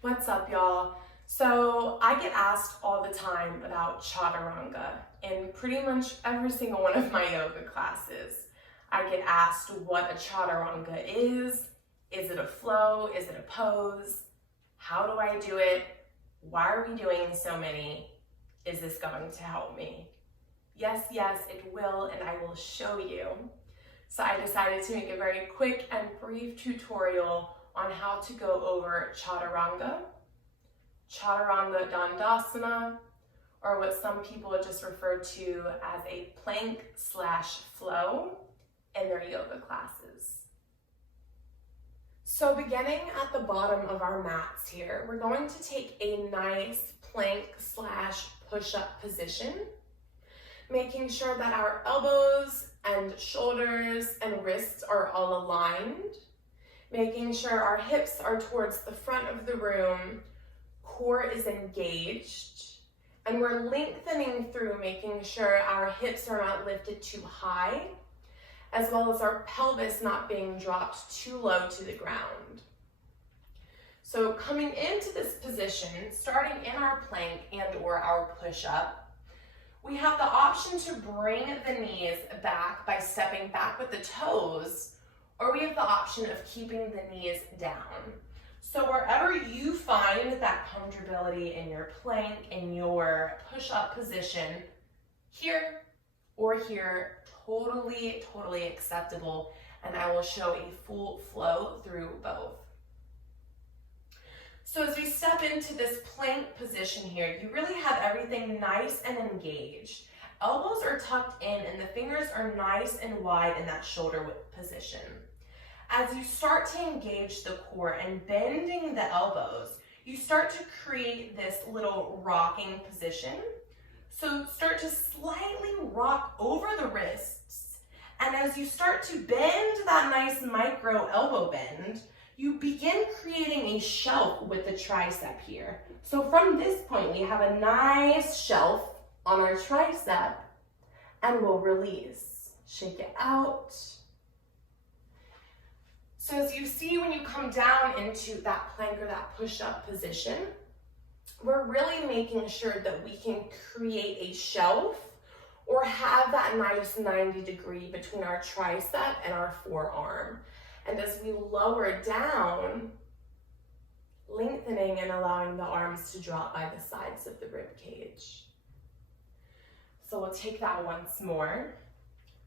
What's up, y'all? So I get asked all the time about Chaturanga in pretty much every single one of my yoga classes. I get asked what a Chaturanga is it a flow, is it a pose, how do I do it, why are we doing so many, is this going to help me? Yes, it will, and I will show you. So I decided to make a very quick and brief tutorial on how to go over Chaturanga, Chaturanga Dandasana, or what some people just refer to as a plank/flow in their yoga classes. So beginning at the bottom of our mats here, we're going to take a nice plank/push-up position, making sure that our elbows and shoulders and wrists are all aligned, making sure our hips are towards the front of the room, core is engaged, and we're lengthening through, making sure our hips are not lifted too high, as well as our pelvis not being dropped too low to the ground. So coming into this position, starting in our plank and or our push-up, we have the option to bring the knees back by stepping back with the toes, or we have the option of keeping the knees down. So wherever you find that comfortability in your plank, in your push-up position, here or here, totally acceptable, and I will show a full flow through both. So as we step into this plank position here, you really have everything nice and engaged. Elbows are tucked in and the fingers are nice and wide in that shoulder width position. As you start to engage the core and bending the elbows, you start to create this little rocking position. So start to slightly rock over the wrists. And as you start to bend that nice micro elbow bend, you begin creating a shelf with the tricep here. So from this point, we have a nice shelf on our tricep, and we'll release. Shake it out. So as you see, when you come down into that plank or that push-up position, we're really making sure that we can create a shelf or have that nice 90-degree between our tricep and our forearm. And as we lower down, lengthening and allowing the arms to drop by the sides of the rib cage. So we'll take that once more.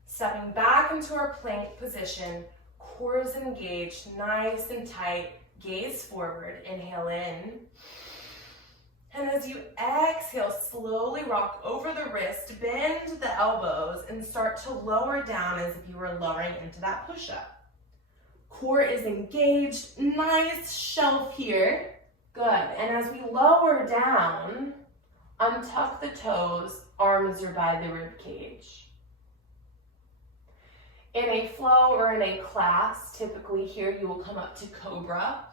Stepping back into our plank position, core is engaged, nice and tight, gaze forward, inhale in. And as you exhale, slowly rock over the wrist, bend the elbows, and start to lower down as if you were lowering into that push-up. Core is engaged, nice shelf here. Good, and as we lower down, untuck the toes, arms are by the rib cage. In a flow or in a class, typically here you will come up to cobra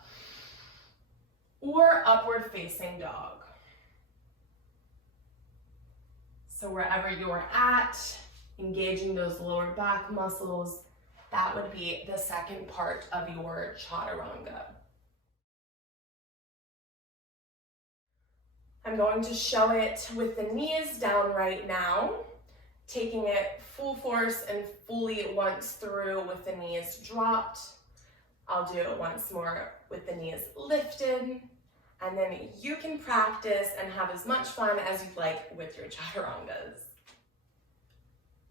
or upward facing dog. So wherever you're at, engaging those lower back muscles, that would be the second part of your Chaturanga. I'm going to show it with the knees down right now, taking it full force and fully once through with the knees dropped. I'll do it once more with the knees lifted, and then you can practice and have as much fun as you'd like with your Chaturangas.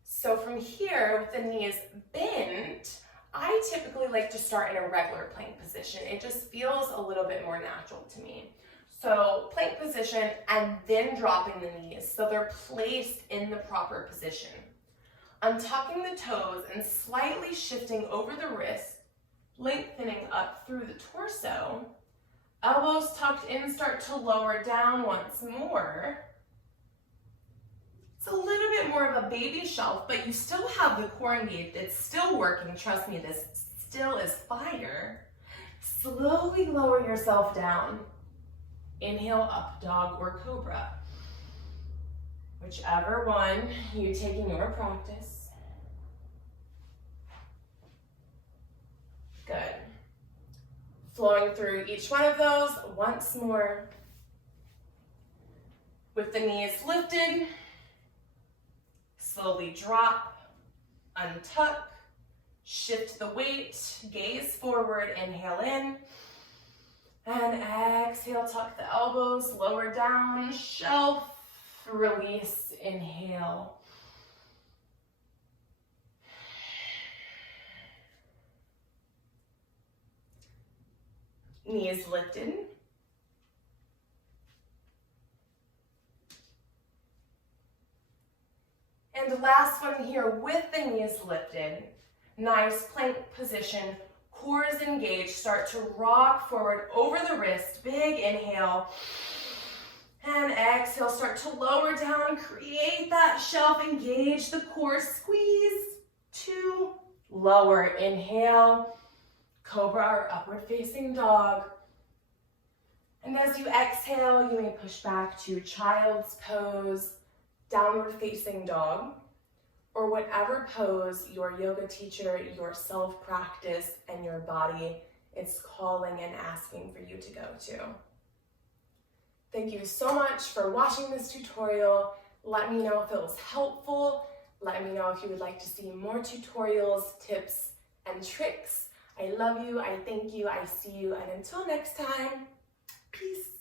So from here, with the knees bent, I typically like to start in a regular plank position. It just feels a little bit more natural to me. So plank position and then dropping the knees so they're placed in the proper position. Untucking the toes and slightly shifting over the wrist, lengthening up through the torso. Elbows tucked in, start to lower down once more. It's a little bit more of a baby shelf, but you still have the core engaged. It's still working. Trust me, this still is fire. Slowly lower yourself down. Inhale, up dog or cobra. Whichever one you take in your practice. Good. Flowing through each one of those once more. With the knees lifted, slowly drop, untuck, shift the weight, gaze forward, inhale in, and exhale, tuck the elbows, lower down, shelf, release, inhale. Knees lifted. And the last one here with the knees lifted. Nice plank position, core is engaged. Start to rock forward over the wrist. Big inhale. And exhale, start to lower down. Create that shelf, engage the core, squeeze. 2, lower, inhale. Cobra or upward facing dog. And as you exhale, you may push back to child's pose, downward facing dog, or whatever pose your yoga teacher, your self-practice, and your body is calling and asking for you to go to. Thank you so much for watching this tutorial. Let me know if it was helpful. Let me know if you would like to see more tutorials, tips, and tricks. I love you, I thank you, I see you, and until next time, peace.